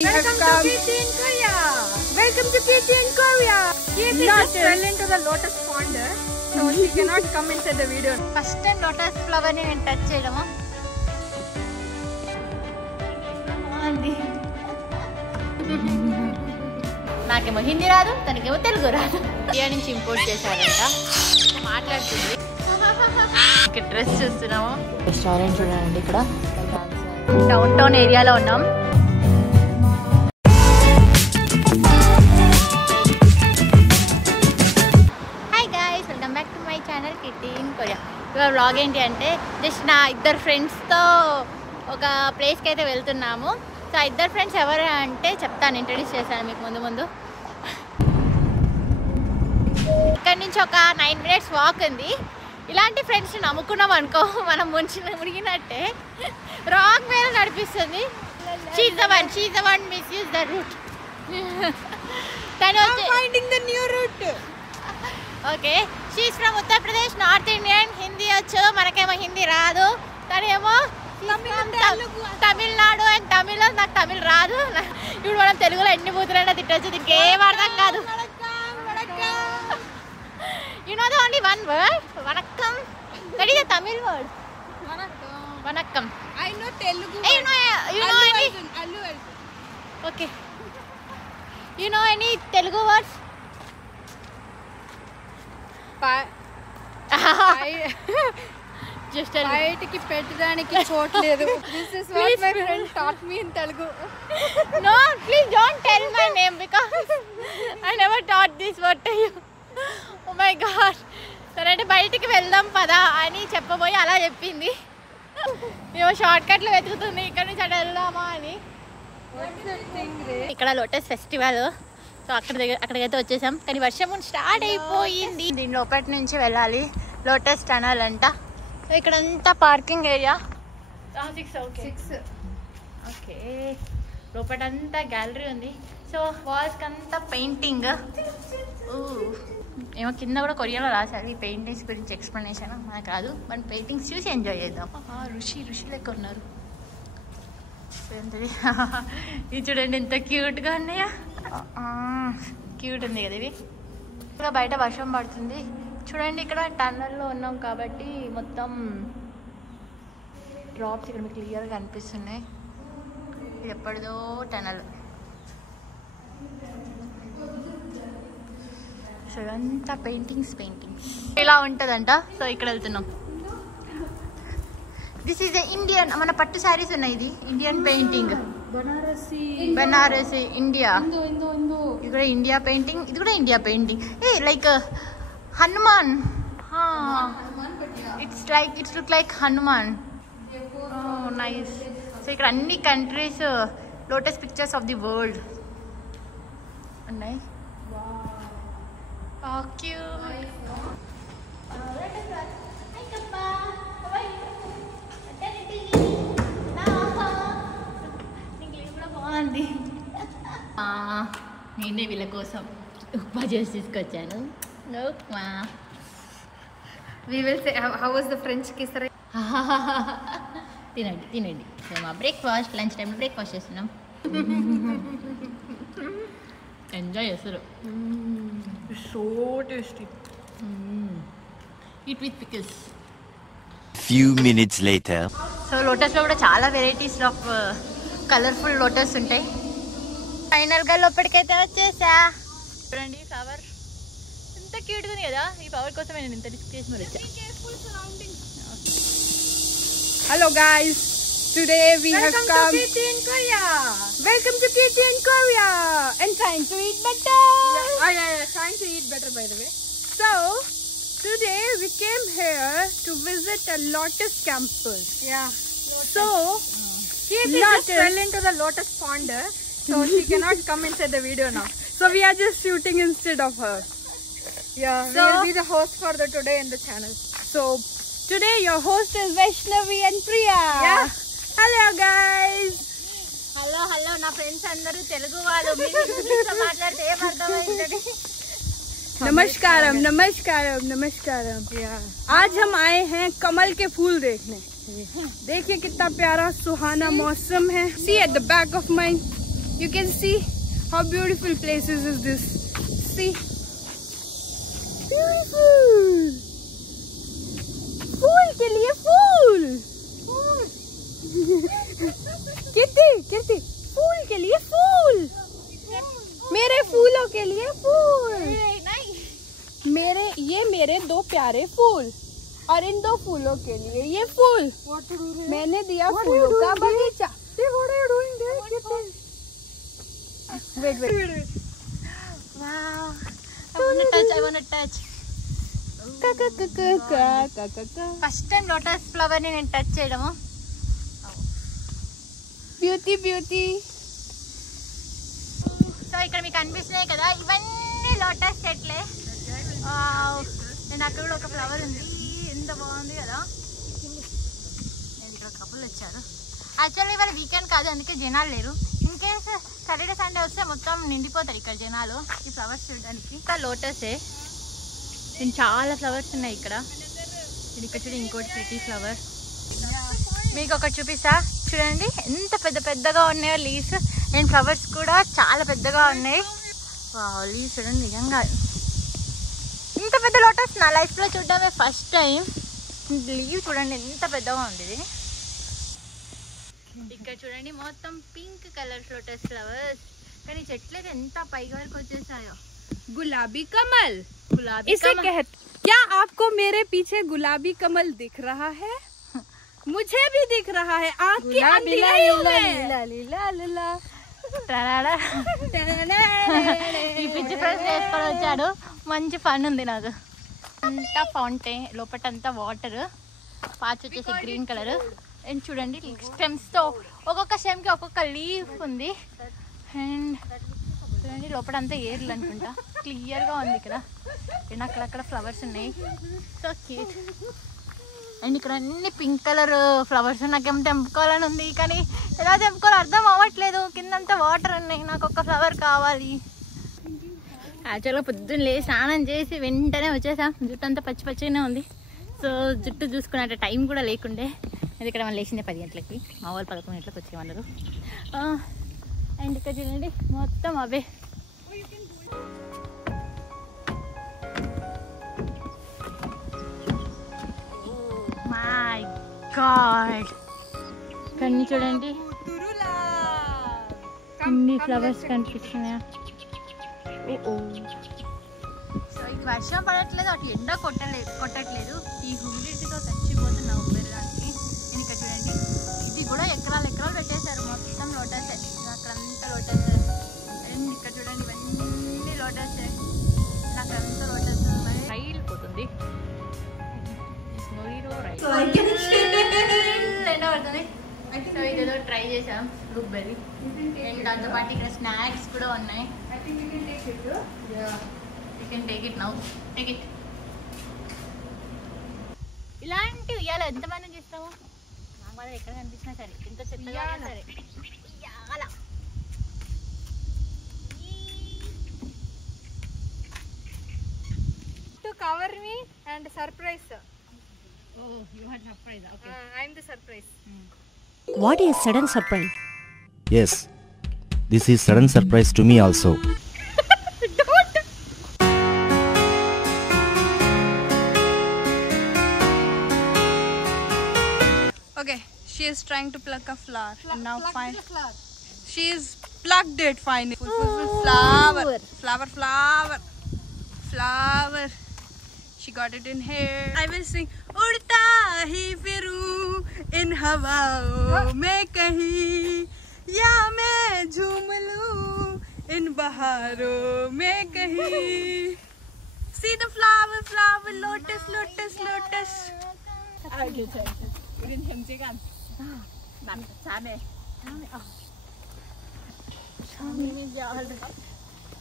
Welcome to KT in Korea. Welcome to KT in Korea. KT just fell into the lotus pond, so she cannot come inside the video. First time lotus flower ni నేను touch చేయడమా అంది. నాకేమో హిందీ రాదు, తనకేమో తెలుగు రాదు. India నుంచి import చేశారంట. మాట్లాడుతుంది. ఇక్కడ డ్రెస్ చూస్తున్నాము. రెస్టారెంట్ చూడండి, ఇక్కడ డౌన్ టౌన్ ఏరియాలో ఉన్నాం. ఇవాళ వ్లాగ్ ఏంటి అంటే జస్ట్ నా ఇద్దరు ఫ్రెండ్స్తో ఒక ప్లేస్కి అయితే వెళ్తున్నాము. సో ఆ ఇద్దరు ఫ్రెండ్స్ ఎవరు అంటే చెప్తాను, ఇంట్రడ్యూస్ చేశాను మీకు ముందు. ఇక్కడ నుంచి ఒక 9 minutes వాక్ ఉంది. ఇలాంటి ఫ్రెండ్స్ని నమ్ముకున్నాం అనుకో, మనం మునిగినట్టే. రాంగ్ వేలో నడిపిస్తుంది. She's the one misuse the route. తను Finding the new route. Okay, she's from Uttar Pradesh, north Indian. Hindi వచ్చు, మనకేమో హిందీ రాదు. తనేమో తమిళనాడు అండ్ తమిళ. నాకు తమిళ్ రాదు. ఇప్పుడు మనం తెలుగులో ఎన్ని బూతులైనా తిట్టచ్చు, దీనికి ఏం అర్థం కాదు. You know the only one word, vanakkam. That is the Tamil word. Vanakkam. I know Telugu. You know any? Allu Arjun. Okay. You know any Telugu words? Just బయటికి పెట్టడానికి చోట్లేదు. This is what my friend taught me in Telugu. No, please don't tell my name because I never taught this word to you. Oh my god. సరే అంటే బయటికి వెళ్దాం పదా అని చెప్పబోయి అలా చెప్పింది. మేము షార్ట్ కట్లు వెతుకుతుంది ఇక్కడ నుంచి అటు వెళ్దామా అని. ఇక్కడ లోటస్ ఫెస్టివల్, సో అక్కడికైతే వచ్చేసాం. కానీ వర్షం స్టార్ట్ అయిపోయింది. దీని లోపటి నుంచి వెళ్ళాలి, లోటస్ టనల్ అంట. ఇక్కడంతా పార్కింగ్ ఏరియా. 6 ఓకే. లోపటంతా గ్యాలరీ ఉంది. సో వాల్స్కి అంతా పెయింటింగ్. ఏమో కింద కూడా కొరియాలో రాశారు ఈ పెయింటింగ్స్ గురించి ఎక్స్ప్లెనేషన్. మనకు రాదు, మనం పెయింటింగ్స్ చూసి ఎంజాయ్ చేద్దాం. ఋషి లెక్క ఉన్నారు. ఇది చూడండి ఎంత క్యూట్గా ఉన్నాయా. క్యూట్ ఉంది కదా ఇవి. ఇంకా బయట వర్షం పడుతుంది చూడండి. ఇక్కడ టన్నల్లో ఉన్నాం కాబట్టి మొత్తం డ్రాప్స్ ఇక్కడ మీకు క్లియర్గా కనిపిస్తున్నాయి. ఇది ఎప్పటిదో టనల్. సో ఇదంతా పెయింటింగ్స్ ఇలా ఉంటుందంట. సో ఇక్కడ వెళ్తున్నాం. దిస్ ఈజ్ ఇండియన్, మన పట్టు శారీస్ ఉన్నాయి. ఇది ఇండియన్ పెయింటింగ్. బనారసి ఇండియా. ఇది కూడా ఇండియా పెయింటింగ్, ఇది కూడా India painting. A like Hanuman. It's look like Hanuman. Nice. So ఇక్కడ అన్ని countries lotus pictures of the world ఉన్నాయి. నేనే వీళ్ళ కోసం ఉప్మా చేసి తీసుకొచ్చాను. Upma. We will say how was the French kiss? తినండి. సో మా బ్రేక్ఫాస్ట్, లంచ్ టైంలో బ్రేక్ఫాస్ట్ చేస్తున్నాం. ఎంజాయ్ చేస్తారు. So tasty. Eat with pickles. Few minutes later. So లోటస్లో కూడా చాలా వెరైటీస్ ఆఫ్ కలర్ఫుల్ లోటస్ ఉంటాయి. ఫైనల్గా లోపలికైతే వచ్చేసా. చూడండి ఫ్లవర్ ఎంత క్యూట్గా ఉంది కదా. ఈ ఫ్లవర్ కోసం నేను ఇంత రిస్క్ చేసి మరి వచ్చా. Hello guys, today we have come to KT in Korea. Welcome to KT in Korea and trying to eat better. Yeah, trying to eat better by the way. So today we came here to visit a lotus campus. Yeah. So KT just fell into the lotus pond, so she cannot come inside the video now. So we are just shooting instead of her. Yeah, we will be the host for the today in the channel. So today your host is Vaishnavi and Priya. Yeah. Hello guys. Hello నా friends అందరూ తెలుగు వాళ్ళు. మీరు మాట్లాడితే ఏం అర్థమైంది? नमस्कारम। आज हम आए हैं कमल के फूल देखने। देखिए कितना प्यारा सुहाना मौसम है। See at the back of my You can see how beautiful places is this. See, beautiful. फूल के लिए फूल. कीर्ति फूल के लिए फूल. मेरे फूलों के लिए फूल. मेरे 2 प्यारे फूल और इन 2 फूलों के लिए ये फूल. मैंने दिया फूलों का बगीचा. Wait. Wow. I wanna touch. First time lotus flower ని నేను టచ్ చేయడము. బ్యూటీ. సో ఇక్కడ మీకు అనిపిస్తున్నాయి కదా, ఇవన్నీ లోటస్ చెట్లే. నేను అక్కడ కూడా ఒక ఫ్లవర్ ఉంది, ఎంత బాగుంది కదా. నేను ఇక్కడ కపుల్ వచ్చారు. యాక్చువల్లీ ఇవాళ వీకెండ్ కాదు, అందుకే జనాలు లేరు. ఇన్ కేస్ సాటర్డే సండే వస్తే మొత్తం నిండిపోతారు ఇక్కడ జనాలు ఈ ఫ్లవర్స్ చూడడానికి. ఇంకా లోటసే, చాలా ఫ్లవర్స్ ఉన్నాయి ఇక్కడ. ఇక్కడ చూడండి, ఇంకోటి ప్రిటీ ఫ్లవర్. మీకు ఒకటి చూపిస్తా చూడండి, ఎంత పెద్దగా ఉన్నాయో లీవ్స్. అండ్ ఫ్లవర్స్ కూడా చాలా పెద్దగా ఉన్నాయి. లీవ్స్ చూడండి, నిజంగా ఇంత పెద్ద లోటస్ నా లైఫ్లో చూడడమే ఫస్ట్ టైం. లీవ్ చూడండి ఎంత పెద్దగా ఉంది ఇది. ఇక్కడ చూడండి మొత్తం పింక్ కలర్ లోటస్ ఫ్లవర్స్. కానీ చెట్లు అయితే ఎంత పైగా వరకు వచ్చేసాయో. गुलाबी कमल इसे कहते. क्या आपको मेरे पीछे गुलाबी कमल दिख रहा है? मुझे भी दिख रहा है. आँख की अंधेरी में. ఈ పిచ్చి ఫ్రెండ్స్ వేసుకొని వచ్చాడు. మంచి ఫన్ ఉంది నాకు. అంతా ఫౌంటైన్, లోపటంతా వాటర్. పాచ్ వచ్చేసి గ్రీన్ కలర్. అండ్ చూడండి స్టెమ్స్తో ఒక్కొక్క స్టెమ్కి ఒక్కొక్క లీఫ్ ఉంది. అండ్ చూడండి లోపలంతా ఏర్లు అనుకుంటా, క్లియర్గా ఉంది ఇక్కడ. అండ్ అక్కడక్కడ ఫ్లవర్స్ ఉన్నాయి, సో క్యూట్. అండ్ ఇక్కడ అన్ని పింక్ కలర్ ఫ్లవర్స్. నాకేం తెంపుకోవాలని ఉంది, కానీ ఎలా తెంపుకోవాలో అర్థం అవ్వట్లేదు. కిందంతా వాటర్ ఉన్నాయి, నాకు ఒక ఫ్లవర్ కావాలి. యాక్చువల్గా పొద్దున్న లేచి స్నానం చేసి వెంటనే వచ్చేసాం. జుట్టు అంతా పచ్చిగానే ఉంది. సో జుట్టు చూసుకునే టైం కూడా లేకుండే. ఇక్కడ మనం లేచిందే 10 గంటలకి, మా వాళ్ళు 11 గంటలకు వచ్చేవాళ్ళు. అండ్ ఇక్కడ చూడండి మొత్తం అవే. మై గాడ్, కన్నీ చూడండి అన్ని ఫ్లవర్స్ కనిపిస్తున్నాయా. సో ఇది వర్షం పడట్లేదు, అటు ఎండ కొట్టట్లేదు. ఈ హ్యూమిడిటీతో చచ్చిపోతున్నావు పెరగడానికి. నేను ఇక్కడ చూడండి, ఇది కూడా ఎకరాలు పెట్టేశారు. మొత్తం లోటసే, అక్కడంతా లోటస్. అండ్ ఇక్కడ చూడండి ఇవన్నీ లోటసే, అక్కడంతా లోటస్. రైలు పోతుంది, ఎండ పడుతుంది. సో ఇదేదో ట్రై చేసాం, బ్లూబెర్రీ. అండ్ దాంతోపాటు ఇక్కడ స్నాక్స్ కూడా ఉన్నాయి. You can take it now. Take it. ఇలాంటి ఉయ్యాల ఎంతమంది చేస్తాము? నాకు మాత్రం ఎక్కడ కనిపించినా సరే, ఎంత చెత్తగా సరే ఉయ్యాల. To cover me and surprise. Oh, you had surprise. Okay. I am the surprise. What is sudden surprise? Yes, this is sudden surprise to me also. Okay, she is trying to pluck a flower. And now fine. She is plucked it finally. Full flower. She got it in here. I will sing. उड़ता ही फिरूं इन हवाओं में कहीं, या मैं झूम लूं इन बहारों में कहीं. See the flower, lotus.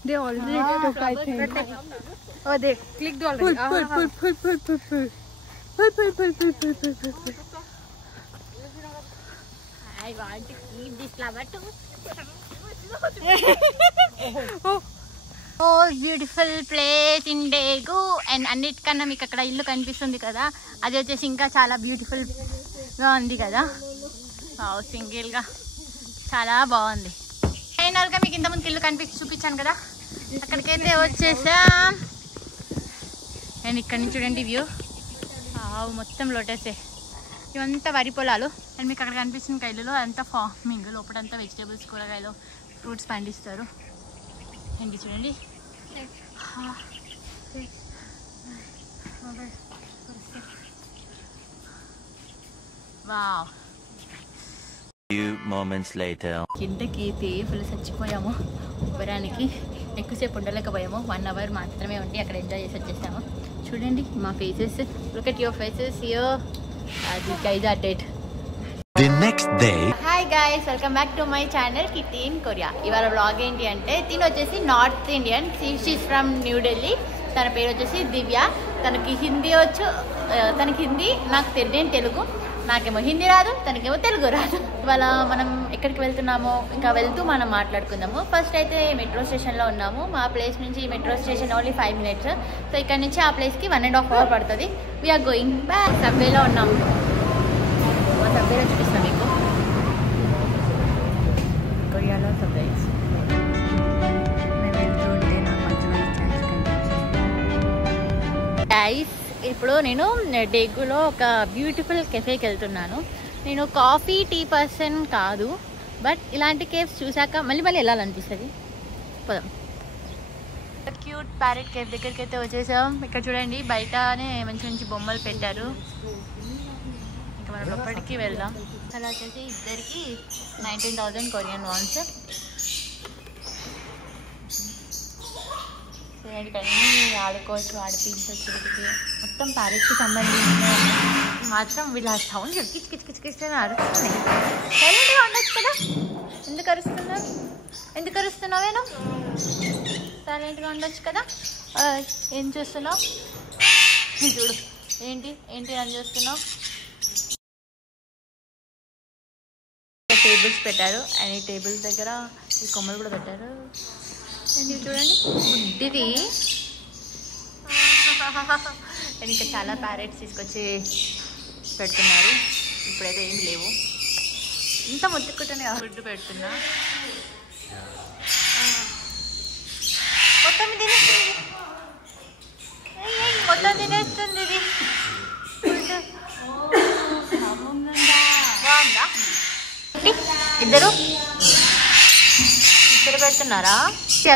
They already took, I think. Oh, they clicked already. Pull. I want to keep this flower too. Oh, beautiful place in Daegu. And అన్నిటికన్నా మీకు అక్కడ ఇల్లు కనిపిస్తుంది కదా, అది వచ్చేసి ఇంకా చాలా బ్యూటిఫుల్గా ఉంది కదా. సింగిల్గా చాలా బాగుంది. ఫైనల్గా మీకు ఇంతకుముందు ఇల్లు చూపించాను కదా, అక్కడికైతే వచ్చేసాం. అండ్ ఇక్కడ నుంచి చూడండి వ్యూ, మొత్తం లోటసే. ఇవంతా వరి పొలాలు. అండ్ మీకు అక్కడ కనిపిస్తున్న ఇల్లులో అంతా ఫార్మింగ్, లోపలంతా వెజిటేబుల్స్, కూరగాయలు, ఫ్రూట్స్ పండిస్తారు. అండ్ చూడండి వావ్. Few moments later. కిందకి అయితే ఫుల్ చచ్చిపోయాము ఉబ్బరానికి. ఎక్కువసేపు ఉండలేకపోయాము, 1 hour మాత్రమే ఉండి అక్కడ ఎంజాయ్ చేసి వచ్చేసాము. చూడండి మా faces, look at your faces here. అది guys are dead. The next day. Hi guys, welcome back to my channel Kitty in Korea. ఇవాళ వ్లాగ్ ఏంటి అంటే, తిని వచ్చేసి north Indian, she's from New Delhi. తన పేరు వచ్చేసి దివ్య. తనకి హిందీ వచ్చు, తనకి హిందీ, నాకు నేను తెలుగు. నాకేమో హిందీ రాదు, తనకేమో తెలుగు రాదు. ఇవాళ మనం ఎక్కడికి వెళ్తున్నామో ఇంకా వెళ్తూ మనం మాట్లాడుకుందాము. ఫస్ట్ అయితే మెట్రో స్టేషన్లో ఉన్నాము. మా ప్లేస్ నుంచి metro station only 5 minutes. So ఇక్కడ నుంచి ఆ ప్లేస్కి 1.5 hour పడుతుంది. We are going back. సబ్వేలో ఉన్నాము. మా సబ్వేలో చూపిస్తాం మీకు, కొరియాలో సబ్వేస్. గైస్, ఇప్పుడు నేను డెగ్గులో ఒక బ్యూటిఫుల్ కెఫేకి వెళ్తున్నాను. నేను కాఫీ టీ పర్సన్ కాదు, బట్ ఇలాంటి కేఫ్స్ చూసాక మళ్ళీ వెళ్ళాలనిపిస్తుంది. పోదాం. క్యూట్ ప్యారెట్ కేఫ్ దగ్గరికి అయితే వచ్చేసాం. ఇక్కడ చూడండి బయటనే మంచి మంచి బొమ్మలు పెట్టారు. ఇంకా మనం లోపలికి వెళ్దాం. అలా వచ్చేసి ఇద్దరికి 19,000 Korean won. ఇక్కడ ఆడుకోవచ్చు, ఆడిపించవచ్చు. మొత్తం ప్యారెట్కి సంబంధించిన మాత్రం వీళ్ళ సౌండ్ కిచ్ కిచ్ కిచ్ కిచ్ అని అరుస్తున్నాయి. సైలెంట్గా ఉండొచ్చు కదా, ఎందుకు అరుస్తున్నావేను? సైలెంట్గా ఉండొచ్చు కదా. ఏం చూస్తున్నావు? చూడు, ఏంటి అని చూస్తున్నావు. టేబుల్స్ పెట్టారు, అండ్ ఈ టేబుల్స్ దగ్గర ఈ కొమ్మలు కూడా పెట్టారు. అండ్ చూడండి బుడ్డిది. అండ్ ఇంకా చాలా ప్యారెట్స్ తీసుకొచ్చి పెడుతున్నారు. ఇప్పుడైతే ఏమి లేవు, ఇంత మొత్తుకుంటూనే ఫుడ్ పెడుతున్నా. మొత్తం తినేస్తుంది ఇది ఫుడ్. బాగుందా? ఇద్దరు పెడుతున్నారా?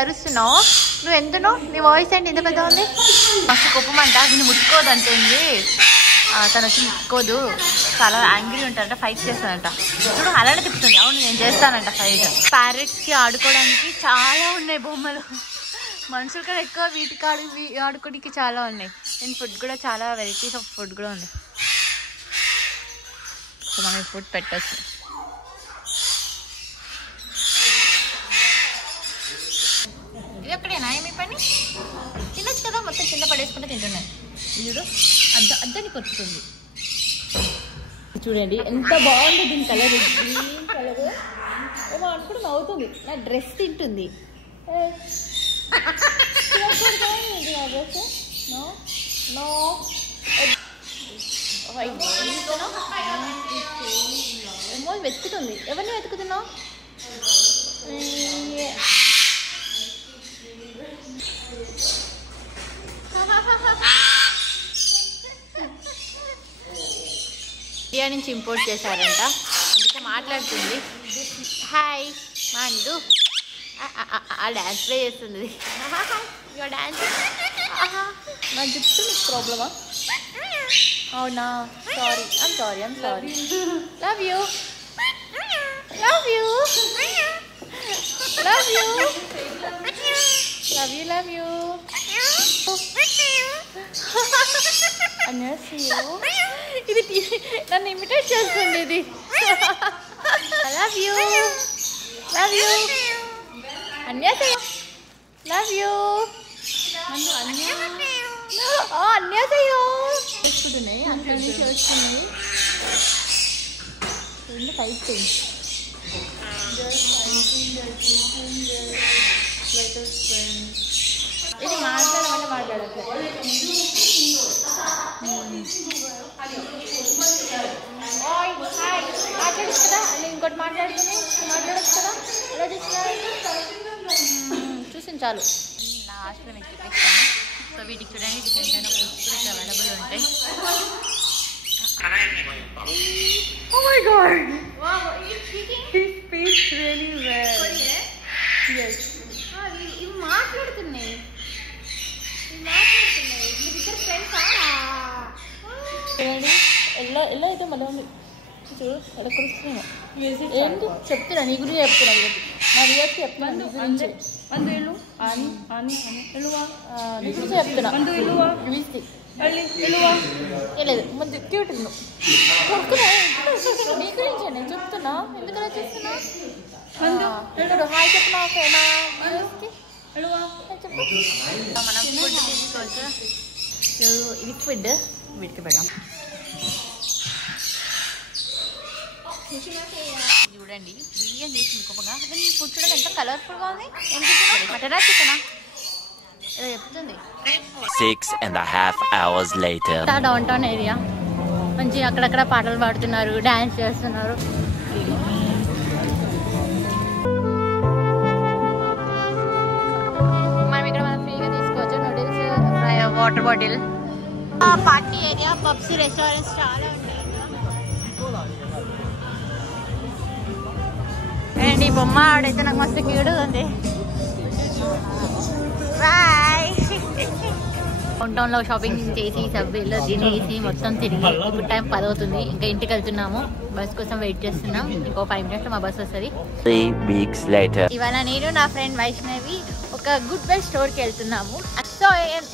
అరుస్తున్నావు నువ్వు. ఎందును నీ వాయిస్ ఏంటి ఇంత పెద్ద ఉంది? మస్తు కోపమంట, దీన్ని ముట్టుకోదంటుంది. తను వచ్చి ముట్టుకోదు, చాలా యాంగ్రీ ఉంటారంట, ఫైట్ చేస్తానంట. చూడు అలానే తిప్పుతుంది. అవును, నేను చేస్తానంట ఫైట్. ప్యారెట్స్కి ఆడుకోవడానికి చాలా ఉన్నాయి బొమ్మలు. మనుషుల కన్నా ఎక్కువ వీటికి ఆడుకోవడానికి చాలా ఉన్నాయి. అండ్ ఫుడ్ కూడా చాలా వెరైటీస్ ఆఫ్ ఫుడ్ కూడా ఉంది. సో మనం ఫుడ్ పెట్టచ్చు. ఇది ఒక్కడేనా ఏమి పని? తినచ్చు కదా, మొత్తం కింద పడేసుకుంటే తింటున్నాను. చూడు అద్దని కొట్టుకుంది. చూడండి ఎంత బాగుంది దీని కలర్, గ్రీన్ కలర్. ఏమో అనుకుంటే నవ్వుతుంది. నా డ్రెస్ తింటుంది. ఏమో వెతుకుతుంది. ఎవరిని వెతుకుతున్నావు? ఇండియా నుంచి ఇంపోర్ట్ చేశారంట, అందుకే మాట్లాడుతుంది. హాయ్ మందు. ఆ డ్యాన్స్ ప్లే చేస్తుంది. డ్యాన్స్. నా జుట్టు నీకు ప్రాబ్లమా? అవునా? సారీ. Love you. ఇది నన్ను ఇమిటేట్ చేస్తుంది. ఇది లవ్ యూ. అన్యాసయ్య. Love you. అన్యాసయ్యో వేసుకుంటున్నాయి. అక్కడి నుంచి వస్తుంది. ఫైట్ చేయండి. ఇది మాట్లాడమంటే మాట్లాడట్లేదు. మాట్లాడచ్చు కదా అని ఇంకోటి మాట్లాడుతుంది మాట్లాడచ్చు కదా ఎలా చూస్తున్నారు చూసింది చాలు లాస్ట్లో మీకు చూపిస్తాను సో వీటికి చూడండి డిఫరెంట్ ఫుడ్స్ అవైలబుల్ ఉంటాయి Oh my god! Wow, he is speaking? He speaks really well. Korean? Yes. ఇవి మాట్లాడుతున్నాయి మీరిద్దరు ఫ్రెండ్సా చూడండి ఎల్లో అయితే మళ్ళీ ఉంది చూడు ఎలా కురుస్తున్నాను ఏంటి చెప్తున్నా నీ గురించి చెప్తున్నా నా రియల్కి చెప్తున్నాను నీ గురించి నీ గురించి చెప్తున్నా లేదు ముందు క్యూట్ నీ గురించి నేను చెప్తున్నా ఎందుకలా చేస్తున్నా ఇప్పుడు హాయ్ చెప్పినా ఓకేనా చెప్పు మనం ఫుడ్ తీసుకోవచ్చు ఇది ఫుడ్ వీటికి పెడదాం చూడండి బిర్యానీ చేసింది గొప్పగా ఫుడ్ చూడండి ఎంత కలర్ఫుల్గా ఉంది మటనా చికెనా ఏదో చెప్తుంది 6.5 hours later. Down town area మంచి అక్కడక్కడ పాటలు పాడుతున్నారు డాన్స్ చేస్తున్నారు మనం ఇక్కడ మనం ఫ్రీగా తీసుకోవచ్చు noodles water bottle party area pubs restaurants చాలా ఉంటాయి అండి ఈ బొమ్మ ఆడైతే నాకు మస్తు క్యూట్ ఉంది బాయ్ డౌన్ టౌన్ లో షాపింగ్ చేసి సబ్వేలో తినేసి మొత్తం తిరిగి ఇప్పుడు టైం 10 అవుతుంది ఇంకా ఇంటికి వెళ్తున్నాము బస్ కోసం వెయిట్ చేస్తున్నాం ఇంకో 5 minutes లో మా బస్ వస్తుంది 3 weeks later. ఇవాళ నేను నా ఫ్రెండ్ వైష్ణవి ఒక గుడ్ వెల్ స్టోర్కి వెళ్తున్నాము సో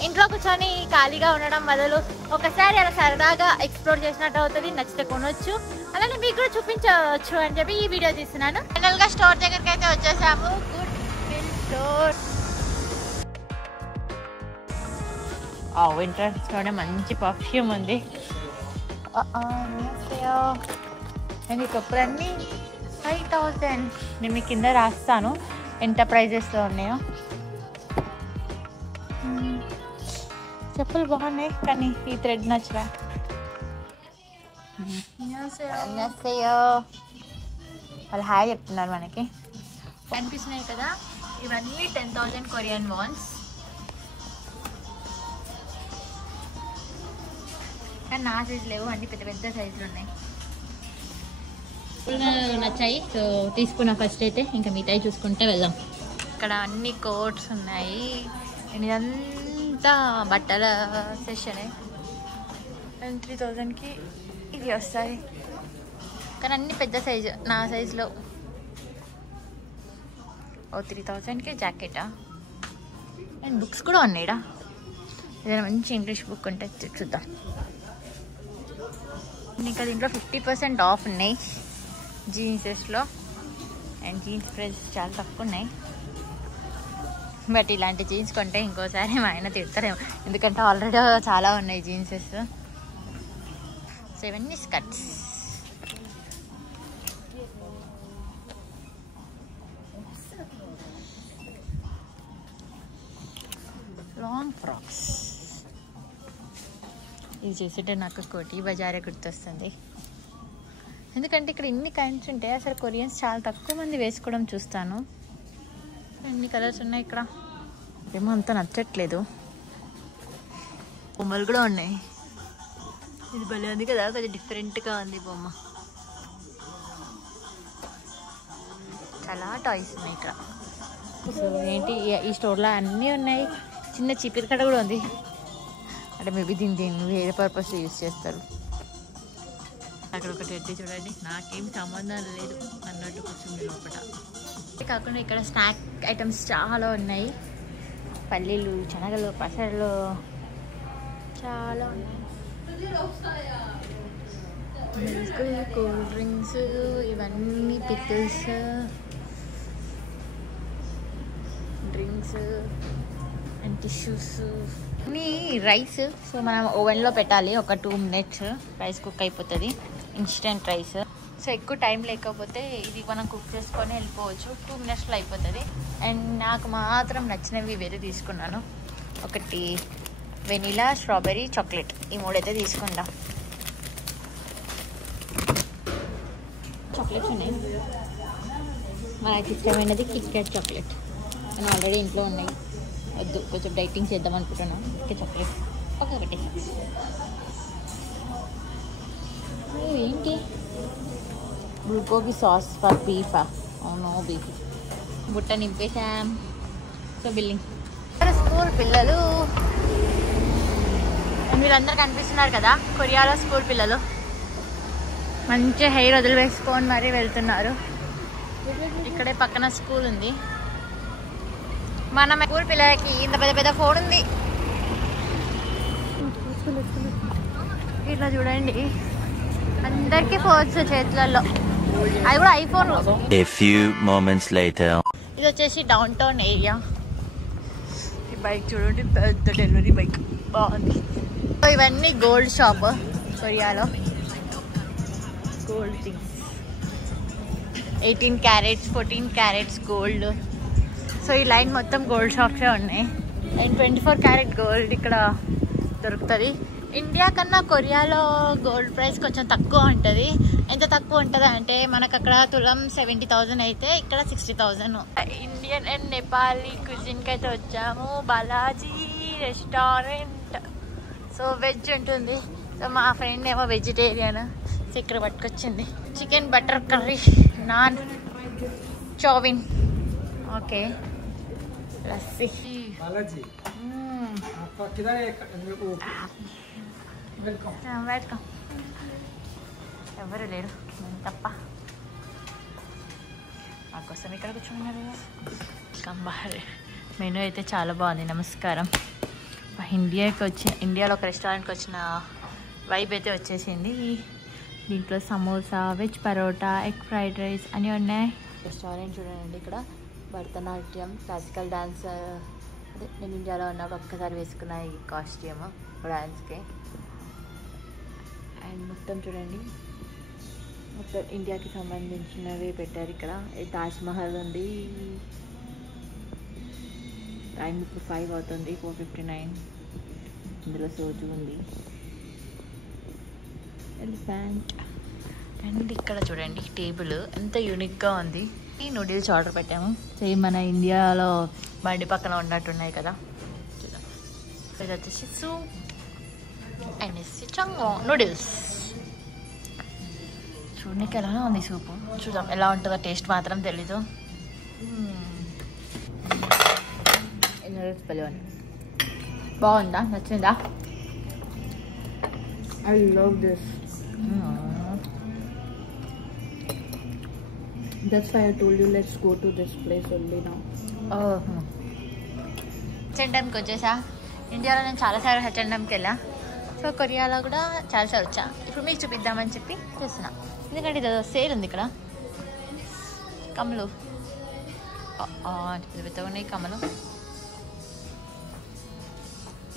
ఇంట్లో కూర్చొని ఖాళీగా ఉండడం బదులు ఒకసారి అలా సరదాగా ఎక్స్ప్లోర్ చేసినట్టు అవుతుంది నచ్చితే కొనొచ్చు అలానే మీకు కూడా చూపించవచ్చు అని చెప్పి ఈ వీడియో తీస్తున్నాను ఫైనల్ గా స్టోర్ దగ్గరికి అయితే వచ్చేసాము గుడ్ వెల్ స్టోర్ ఎంట్రన్స్లోనే మంచి పర్ఫ్యూమ్ ఉంది అండ్ ఈ కప్పులన్నీ 5,000 నేను మీ కింద రాస్తాను ఎంత ప్రైజెస్లో ఉన్నాయో చెప్పులు బాగున్నాయి కానీ ఈ థ్రెడ్ నచ్చరా వాళ్ళు హాయ్ చెప్తున్నారు మనకి కనిపిస్తున్నాయి కదా ఇవన్నీ 10,000 కొరియన్ వాన్స్ కానీ నా సైజు లేవు అన్ని పెద్ద పెద్ద సైజులు ఉన్నాయి నచ్చాయి సో తీసుకున్నా ఫస్ట్ అయితే ఇంకా మిగతాయి చూసుకుంటే వెళ్దాం ఇక్కడ అన్ని కోట్స్ ఉన్నాయి ఇదంతా బట్టల సెషనే 3,000కి ఇవి వస్తాయి కానీ అన్ని పెద్ద సైజు నా సైజులో 3,000కి జాకెటా అండ్ బుక్స్ కూడా ఉన్నాయిడా ఏదైనా మంచి ఇంగ్లీష్ బుక్ ఉంటే చూద్దాం ఇంకా దీంట్లో 50% ఆఫ్ ఉన్నాయి జీన్సెస్లో అండ్ జీన్స్ ప్రైస్ చాలా తక్కువ ఉన్నాయి బట్ ఇలాంటి జీన్స్ కొంటే ఇంకోసారి మా ఆయన తిడతారేమో ఎందుకంటే ఆల్రెడీ చాలా ఉన్నాయి జీన్సెస్ సో ఇవన్నీ స్కర్ట్స్ లాంగ్ ఫ్రాక్స్ ఇది చూస్తుంటే నాకు కోటి బజారే గుర్తొస్తుంది ఎందుకంటే ఇక్కడ ఇన్ని కైండ్స్ ఉంటాయి అసలు కొరియన్స్ చాలా తక్కువ మంది వేసుకోవడం చూస్తాను ఎన్ని కలర్స్ ఉన్నాయి ఇక్కడ ఏమో అంత నచ్చట్లేదు బొమ్మలు కూడా ఉన్నాయి ఇది భలే ఉంది కదా కొంచెం డిఫరెంట్గా ఉంది బొమ్మ చాలా టాయ్స్ ఉన్నాయి ఇక్కడ సో ఏంటి ఈ స్టోర్లో అన్నీ ఉన్నాయి చిన్న చీపిరి కట్ట కూడా ఉంది అంటే మేబీ దీన్ని వేరే పర్పస్ యూజ్ చేస్తారు అక్కడ ఒకటి ఎట్టి చూడండి నాకేం సంబంధం లేదు అన్నట్టు కూర్చుంది లోపల కాకుండా ఇక్కడ స్నాక్ ఐటమ్స్ చాలా ఉన్నాయి పల్లీలు శనగలు పసళ్ళు చాలా ఉన్నాయి మిల్క్ కూల్ డ్రింక్స్ ఇవన్నీ పికిల్స్ డ్రింక్స్ అండ్ టిష్యూస్ అన్నీ రైస్ సో మనం ఓవెన్లో పెట్టాలి ఒక 2 minutes రైస్ కుక్ అయిపోతుంది ఇన్స్టెంట్ రైస్ సో ఎక్కువ టైం లేకపోతే ఇది మనం కుక్ చేసుకొని వెళ్ళిపోవచ్చు 2 minutesలో అయిపోతుంది అండ్ నాకు మాత్రం నచ్చినవి వేరే తీసుకున్నాను ఒకటి వెనిలా స్ట్రాబెర్రీ చాక్లెట్ ఈ 3 అయితే తీసుకుందాం చాక్లెట్స్ ఉన్నాయి. మనకి ఇష్టమైనది కిట్ క్యాట్ చాక్లెట్. నేను ఆల్రెడీ ఇంట్లో ఉన్నాయి, వద్దు కొంచెం డైటింగ్ చేద్దాం అనుకుంటున్నాను. చాక్లెట్ ఒకటి. ఏంటి బ్లూకోకి సాస్ ఫర్ బీఫా? అవును బీఫ్. బుట్ట నింపేసాం. So billing. స్కూల్ పిల్లలు వీళ్ళందరూ కనిపిస్తున్నారు కదా, కొరియాలో స్కూల్ పిల్లలు. మంచి హెయిర్ వదిలివేసుకొని మరీ వెళ్తున్నారు. ఇక్కడే పక్కన స్కూల్ ఉంది. మన స్కూల్ పిల్లలకి ఇంత పెద్ద పెద్ద ఫోన్ ఉంది. ఇట్లా చూడండి, అందరికీ ఫోన్స్ చేతులలో, అది కూడా iPhone. A few moments later. ఇది వచ్చేసి డౌన్ టౌన్ ఏరియా. ఈ బైక్ చూడండి, పెద్ద డెలివరీ బైక్, బాగుంది. ఇవన్నీ గోల్డ్ షాప్ కొరియాలో. Gold things 18 carats 14 carats gold. So ఈ లైన్ మొత్తం గోల్డ్ షాప్సే ఉన్నాయి. అండ్ 24 క్యారెట్ గోల్డ్ ఇక్కడ దొరుకుతుంది. ఇండియా కన్నా కొరియాలో గోల్డ్ ప్రైస్ కొంచెం తక్కువ ఉంటుంది. ఎంత తక్కువ ఉంటుంది అంటే మనకు అక్కడ తులం 70,000 అయితే ఇక్కడ 60,000. ఇండియన్ అండ్ నేపాలీ కుజిన్కి అయితే వచ్చాము. బాలాజీ రెస్టారెంట్. సో వెజ్ ఉంటుంది. సో మా ఫ్రెండ్ ఏమో వెజిటేరియన్, సో ఇక్కడ పట్టుకొచ్చింది చికెన్ బటర్ కర్రీ, నాన్, చౌవిన్. ఓకే, లస్సీ. వెల్కమ్. ఎవరు లేరు తప్ప, మాకోసం ఇక్కడ కూర్చున్నారు. కంబారి మెనూ అయితే చాలా బాగుంది. నమస్కారం. ఇండియాలో ఒక రెస్టారెంట్కి వచ్చిన వైబ్ అయితే వచ్చేసింది. దీంట్లో samosa, veg parotta, egg fried rice అన్నీ ఉన్నాయి. రెస్టారెంట్ చూడండి, ఇక్కడ భరతనాట్యం, క్లాసికల్ డాన్స్. అదే నేను ఇండియాలో ఉన్నప్పుడు ఒక్కసారి వేసుకున్న ఈ కాస్ట్యూమ్ డాన్స్కి. అండ్ మొత్తం చూడండి, మొత్తం ఇండియాకి సంబంధించినవి పెట్టారు ఇక్కడ. తాజ్మహల్ ఉంది. టైం ఇప్పుడు 5 అవుతుంది, 4:59. ఇందులో సోజు ఉంది. ఎలిఫెంట్. అండ్ ఇక్కడ చూడండి టేబుల్ ఎంత యూనిక్గా ఉంది. ఈ నూడిల్స్ ఆర్డర్ పెట్టాము. సేమ్ మన ఇండియాలో బండి పక్కన ఉన్నట్టున్నాయి కదా, చూద్దాం. ఇది వచ్చేసి సూప్ అండ్ చంగో నూడిల్స్. చూడడానికి ఎలానే ఉంది సూపు. చూద్దాం ఎలా ఉంటుందో, టేస్ట్ మాత్రం తెలీదు. బాగుందా? నచ్చిందా? I love this. That's why I told you let's go to this place only now. హెచ్ఎండ్ఎంకి వచ్చేసా. ఇండియాలో నేను చాలాసార్లు హెచ్ఎండ్ఎంకి వెళ్ళా. సో కొరియాలో కూడా చాలాసార్లు వచ్చా. ఇప్పుడు మీకు చూపిద్దామని చెప్పి చూస్తున్నా, ఎందుకంటే ఇది సేల్ ఉంది ఇక్కడ. కమ్మలు పెద్దగా ఉన్నాయి కమ్మలు.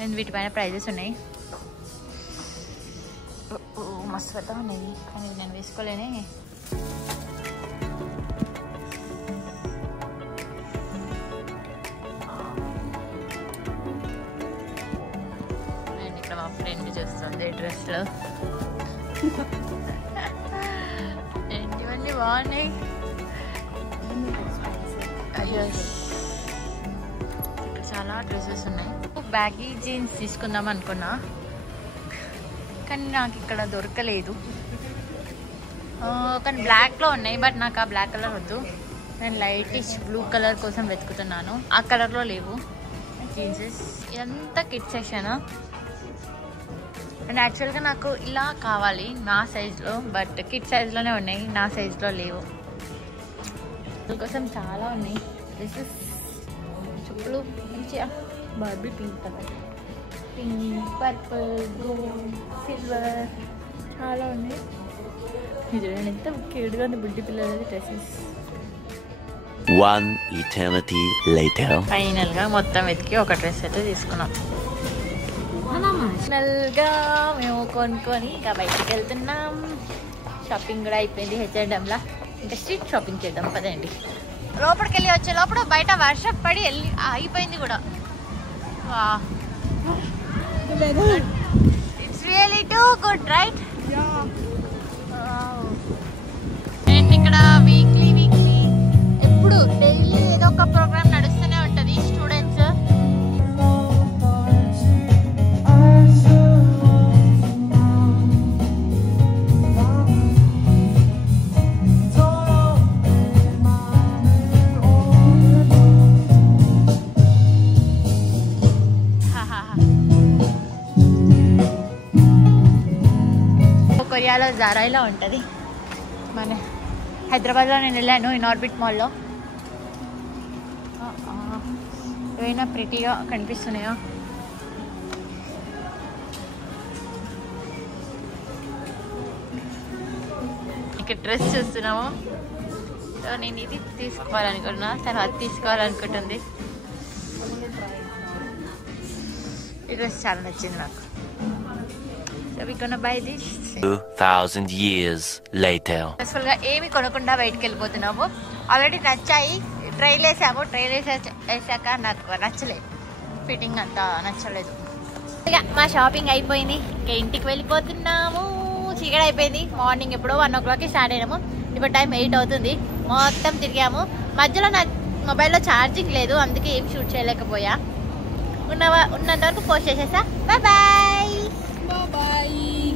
అండ్ వీటిపైన ప్రైజెస్ ఉన్నాయి. మస్తు పెద్దగా ఉన్నాయి, కానీ నేను వేసుకోలేనే. అండ్ ఇక్కడ మా ఫ్రెండ్ చూస్తుంది డ్రెస్లో. అండ్ ఇవన్నీ బాగున్నాయి. ఇక్కడ చాలా డ్రెస్సెస్ ఉన్నాయి. బ్యాగీ జీన్స్ తీసుకుందాం అనుకున్నా, కానీ నాకు ఇక్కడ దొరకలేదు. కానీ బ్లాక్లో ఉన్నాయి, బట్ నాకు ఆ బ్లాక్ కలర్ వద్దు. నేను లైటిష్ బ్లూ కలర్ కోసం వెతుకుతున్నాను. ఆ కలర్లో లేవు జీన్సెస్. ఇదంతా కిడ్ సెక్షన్. అండ్ యాక్చువల్గా నాకు ఇలా కావాలి నా సైజులో, బట్ కిడ్ సైజులోనే ఉన్నాయి, నా సైజులో లేవు. కోసం చాలా ఉన్నాయి డ్రెస్సెస్. చెప్పులు మంచిగా Barbie pink colour, pink, purple, gold, silver చాలా ఉన్నాయి. ఇది ఎంత క్యూట్గా ఉంది బుడ్డి పిల్లలది డ్రెస్సెస్. One eternity later. ఫైనల్గా మొత్తం వెతికి ఒక డ్రెస్ అయితే తీసుకున్నాం. ఫైనల్గా మేము కొనుక్కొని ఇంకా బయటికి వెళ్తున్నాం. షాపింగ్ కూడా అయిపోయింది హెచ్ఎండ్ఎంలా. ఇంకా స్ట్రీట్ షాపింగ్ చేద్దాం పదండి. లోపలికి వెళ్ళి వచ్చే లోపల బయట వర్షం పడి అయిపోయింది కూడా. It's really too good right. ఎప్పుడు డైలీ ఏదో ఒక ప్రోగ్రామ్ నడుస్తూనే ఉంటుంది స్టూడెంట్స్. కొరియాలో జారాయిలో ఉంటుంది. మన హైదరాబాద్లో నేను వెళ్ళాను ఇన్ఆర్బిట్ మాల్లో. ఏవైనా ప్రిటీగా కనిపిస్తున్నాయో. ఇక్కడ డ్రెస్ చూస్తున్నాము. సో నేను ఇది తీసుకోవాలనుకున్నా, తను అది తీసుకోవాలనుకుంటుంది. ఈ డ్రెస్ చాలా నచ్చింది నాకు. So we're gonna buy this. 2000 years later. Successful గా ఏమి కొనకుండా బయటకు వెళ్ళిపోతున్నాము. ఆల్రెడీ నచ్చాయి, ట్రైల్ వేసాము. ట్రైల్ వేసాక నాకు నచ్చలేదు, ఫిట్టింగ్ అంతా నచ్చలేదు. ఇక మా షాపింగ్ అయిపోయింది, ఇంకా ఇంటికి వెళ్ళిపోతున్నాము. చీకటి అయిపోయింది. మార్నింగ్ ఎప్పుడో 1 o'clock స్టార్ట్ అయినాము. ఇప్పుడు టైం 8 అవుతుంది. మొత్తం తిరిగాము. మధ్యలో నా మొబైల్లో ఛార్జింగ్ లేదు, అందుకే ఏం షూట్ చేయలేకపోయా. ఉన్నంత వరకు పోస్ట్ చేసేసా. Bye bye. Bye.